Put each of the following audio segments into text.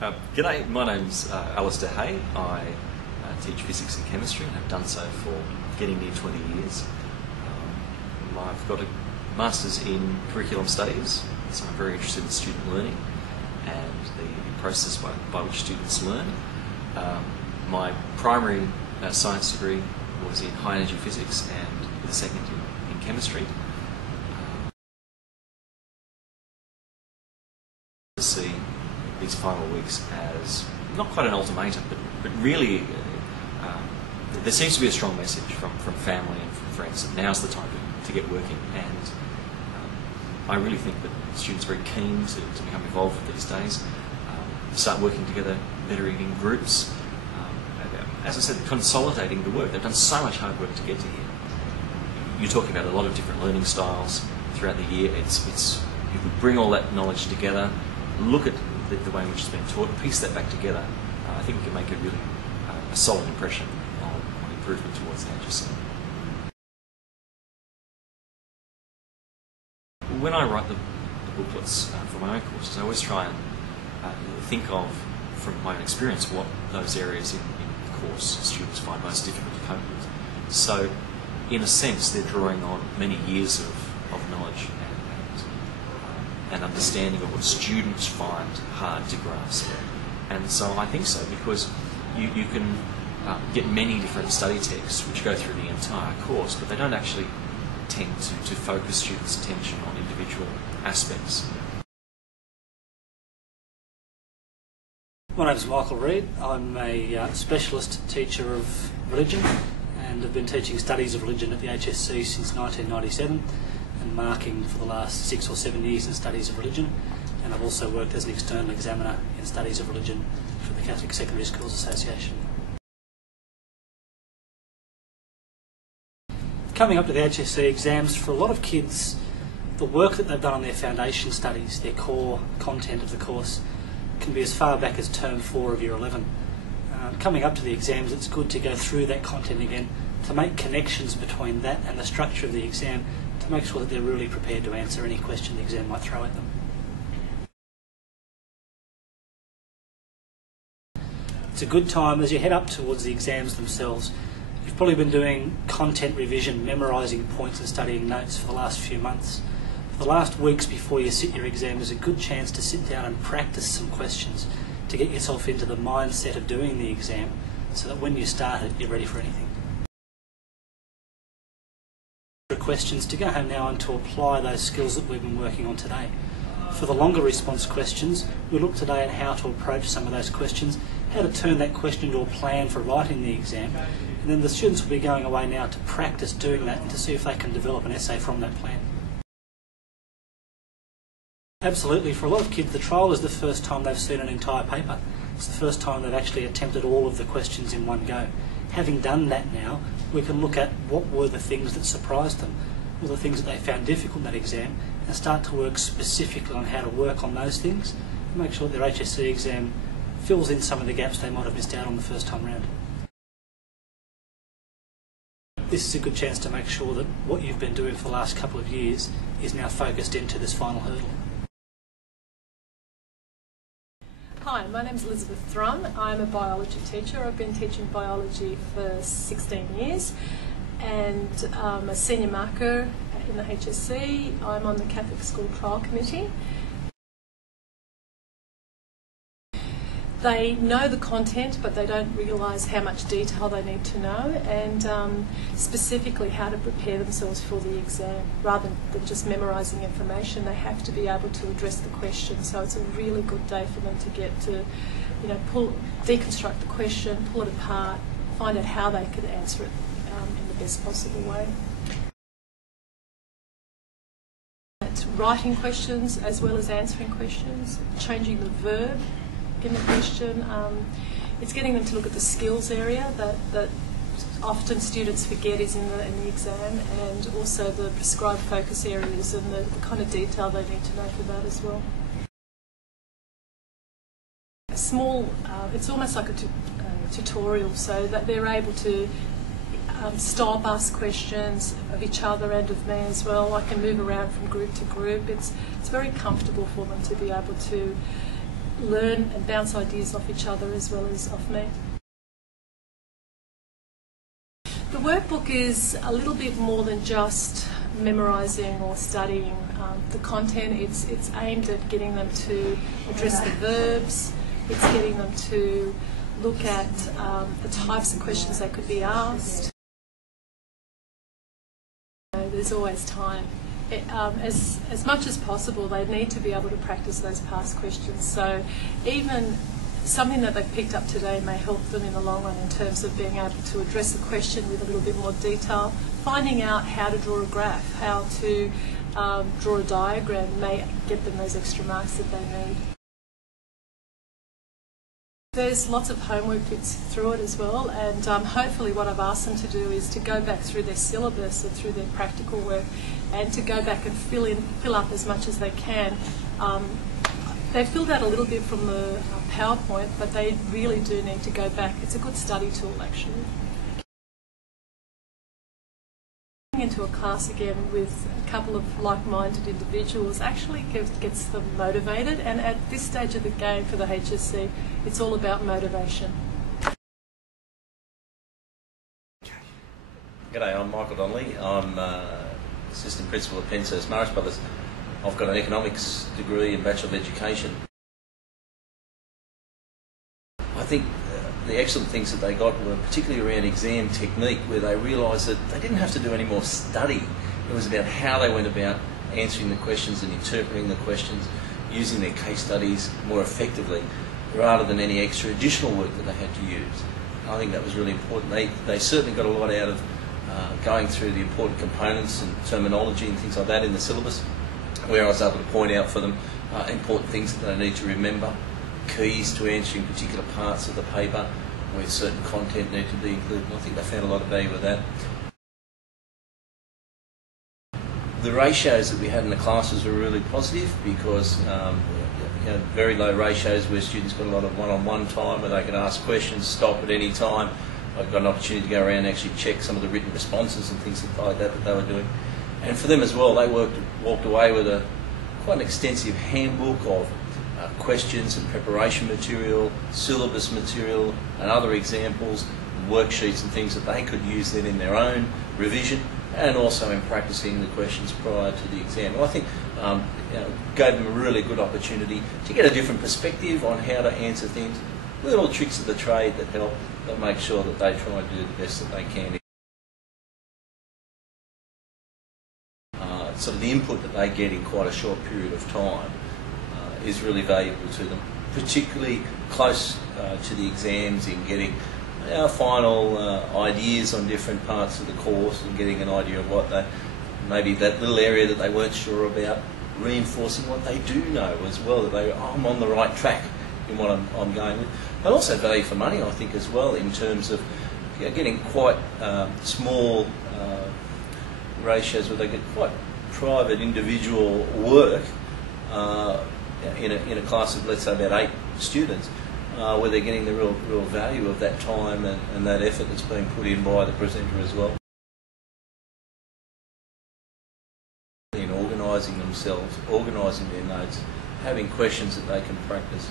G'day, my name's Alistair Hay. I teach physics and chemistry and have done so for getting near 20 years. I've got a Master's in Curriculum Studies, so I'm very interested in student learning and the process by which students learn. My primary science degree was in high energy physics and with a second in chemistry. See these final weeks as not quite an ultimatum, but really there seems to be a strong message from family and from friends that now's the time to get working, and I really think that students are very keen to become involved with these days, start working together better in groups. As I said, consolidating the work. They've done so much hard work to get to here. You're talking about a lot of different learning styles throughout the year. You can bring all that knowledge together, look at the way in which it's been taught, piece that back together. I think we can make a really a solid impression on improvement towards the HSC. When I write the booklets for my own courses, I always try and think of, from my own experience, what those areas in the course students find most difficult to cope with. So, in a sense, they're drawing on many years of knowledge and understanding of what students find hard to grasp. And so I think so, because you can get many different study texts which go through the entire course, but they don't actually tend to focus students' attention on individual aspects. My name is Michael Reid. I'm a specialist teacher of religion and have been teaching studies of religion at the HSC since 1997 and marking for the last 6 or 7 years in studies of religion, and I've also worked as an external examiner in studies of religion for the Catholic Secondary Schools Association. Coming up to the HSC exams, for a lot of kids, the work that they've done on their foundation studies, their core content of the course, can be as far back as term 4 of year 11. Coming up to the exams, it's good to go through that content again, to make connections between that and the structure of the exam, to make sure that they're really prepared to answer any question the exam might throw at them. It's a good time as you head up towards the exams themselves. You've probably been doing content revision, memorising points and studying notes for the last few months. For the last weeks before you sit your exam is a good chance to sit down and practice some questions to get yourself into the mindset of doing the exam so that when you start it, you're ready for anything. Questions to go home now and to apply those skills that we've been working on today. For the longer response questions, we look today at how to approach some of those questions, how to turn that question into a plan for writing the exam, and then the students will be going away now to practice doing that and to see if they can develop an essay from that plan. Absolutely, for a lot of kids the trial is the first time they've seen an entire paper. It's the first time they've actually attempted all of the questions in one go. Having done that now, we can look at what were the things that surprised them, what were the things that they found difficult in that exam, and start to work specifically on how to work on those things and make sure that their HSC exam fills in some of the gaps they might have missed out on the first time round. This is a good chance to make sure that what you've been doing for the last couple of years is now focused into this final hurdle. Hi, my name is Elizabeth Thrum. I'm a biology teacher. I've been teaching biology for 16 years and I'm a senior marker in the HSC. I'm on the Catholic School Trial Committee. They know the content, but they don't realise how much detail they need to know, and specifically how to prepare themselves for the exam. Rather than just memorising information, they have to be able to address the question. So it's a really good day for them to get to, deconstruct the question, pull it apart, find out how they could answer it in the best possible way. It's writing questions as well as answering questions, changing the verb in the question. It's getting them to look at the skills area that often students forget is in the exam, and also the prescribed focus areas and the kind of detail they need to know for that as well. It's almost like a tutorial, so that they're able to stop, ask questions of each other and of me as well. I can move around from group to group. It's very comfortable for them to be able to learn and bounce ideas off each other as well as off me. The workbook is a little bit more than just memorising or studying the content. It's aimed at getting them to address the verbs. It's getting them to look at the types of questions they could be asked. There's always time. As much as possible, they need to be able to practice those past questions. So even something that they've picked up today may help them in the long run in terms of being able to address the question with a little bit more detail. Finding out how to draw a graph, how to draw a diagram may get them those extra marks that they need. There's lots of homework bits through it as well, and hopefully what I've asked them to do is to go back through their syllabus or through their practical work and to go back and fill up as much as they can. They filled out a little bit from the PowerPoint, but they really do need to go back. It's a good study tool, actually. Into a class again with a couple of like-minded individuals actually gets them motivated, and at this stage of the game for the HSC, it's all about motivation. G'day, I'm Michael Donnelly. I'm Assistant Principal at Penshurst Marist Brothers. I've got an economics degree and Bachelor of Education. I think the excellent things that they got were particularly around exam technique, where they realised that they didn't have to do any more study. It was about how they went about answering the questions and interpreting the questions, using their case studies more effectively, rather than any extra additional work that they had to use. I think that was really important. They certainly got a lot out of going through the important components and terminology and things like that in the syllabus, where I was able to point out for them important things that they need to remember, keys to answering particular parts of the paper where certain content need to be included. I think they found a lot of value with that. The ratios that we had in the classes were really positive because very low ratios where students got a lot of one-on-one time where they could ask questions, stop at any time. I got an opportunity to go around and actually check some of the written responses and things like that they were doing. And for them as well, they walked away with quite an extensive handbook of questions and preparation material, syllabus material and other examples, worksheets and things that they could use then in their own revision and also in practicing the questions prior to the exam. And I think gave them a really good opportunity to get a different perspective on how to answer things, little tricks of the trade that help that make sure that they try and do the best that they can. Sort of the input that they get in quite a short period of time is really valuable to them, particularly close to the exams in getting our final ideas on different parts of the course and getting an idea of what they, maybe that little area that they weren't sure about, reinforcing what they do know as well, that I'm on the right track in what I'm going with. And also value for money, I think, as well, in terms of getting quite small ratios where they get quite private individual work in a class of, let's say, about 8 students, where they're getting the real value of that time and that effort that's being put in by the presenter as well. In organising themselves, organising their notes, having questions that they can practice,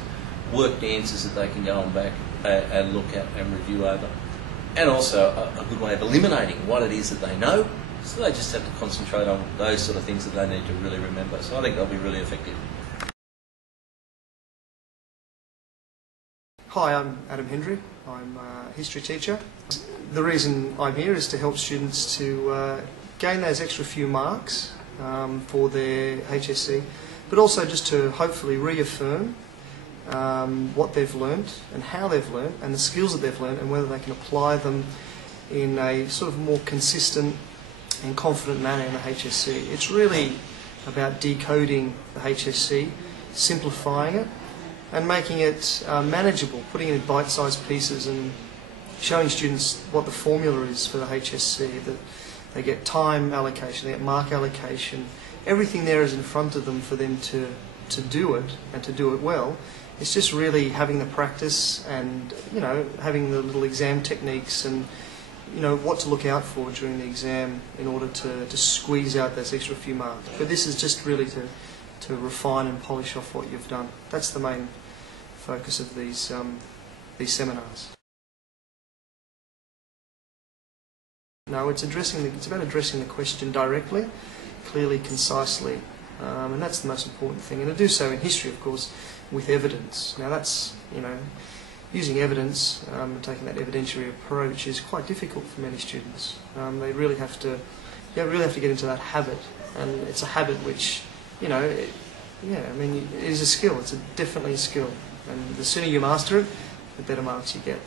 worked answers that they can go on back and look at and review over, and also a good way of eliminating what it is that they know, so they just have to concentrate on those sort of things that they need to really remember. So I think they'll be really effective. Hi, I'm Adam Hendry. I'm a history teacher. The reason I'm here is to help students to gain those extra few marks for their HSC, but also just to hopefully reaffirm what they've learnt and how they've learnt and the skills that they've learnt and whether they can apply them in a sort of more consistent and confident manner in the HSC. It's really about decoding the HSC, simplifying it and making it manageable, putting it in bite-sized pieces and showing students what the formula is for the HSC, that they get time allocation, they get mark allocation, everything there is in front of them for them to do it and to do it well. It's just really having the practice and, having the little exam techniques and, what to look out for during the exam in order to squeeze out those extra few marks. But this is just really to refine and polish off what you've done. That's the main focus of these seminars. No, it's about addressing the question directly, clearly, concisely, and that's the most important thing. And to do so in history, of course, with evidence. Now that's, using evidence and taking that evidentiary approach is quite difficult for many students. They really have to get into that habit, and it's a habit which, it is a skill. It's definitely a skill, and the sooner you master it, the better marks you get.